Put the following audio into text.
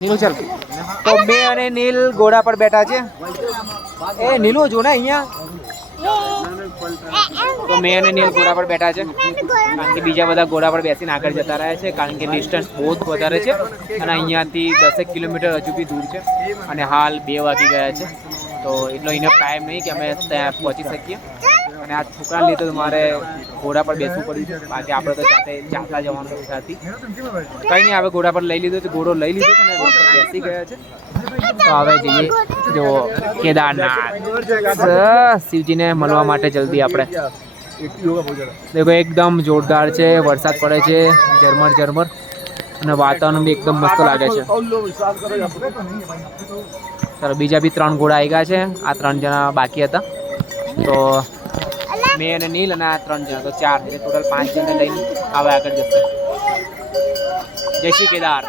નીલુ ચાલ તો મેં અને નીલ ઘોડા પર બેઠા છે એ નીલુ જો ને અહીંયા તો મેં અને નીલ ઘોડા પર બેઠા છે કારણ કે બીજા બધા ઘોડા પર બેસીને આગળ જતા રહ્યા છે કારણ કે ડિસ્ટન્સ બહુ જ વધારે છે અને અહીંયાથી 10 કિલોમીટર હજુ બી દૂર છે અને હાલ 2 વાગી ગયા છે તો એટલો ઇનફ ટાઈમ નહીં કે અમે ત્યાં પહોંચી શકીએ અને આ છોકરાને લીધે મારે ઘોડા પર બેસવું પડ્યું છે બાકી આપણે તો જાતે ચાલતા જવાનું હતી કંઈ નહીં હવે ઘોડા પર લઈ લીધો છે ઘોડો લઈ લીધો છે અને રોડ પર બેસી ગયા છે તો હવે જઈએ જો કેદારનાથ શિવજીને મળવા માટે જલ્દી આપણે દેખો એકદમ જોરદાર છે વરસાદ પડે છે ઝરમર ઝરમર અને વાતાવરણ બી એકદમ મસ્ત લાગે છે ચાલો બીજા બી 3 ઘોડા આવી ગયા છે આ 3 જણા બાકી હતા તો મેં અને નીલ અને આ 3 જણા તો 4 એટલે ટોટલ 5 જણને લઈને હવે આગળ જશે જય શ્રી કેદાર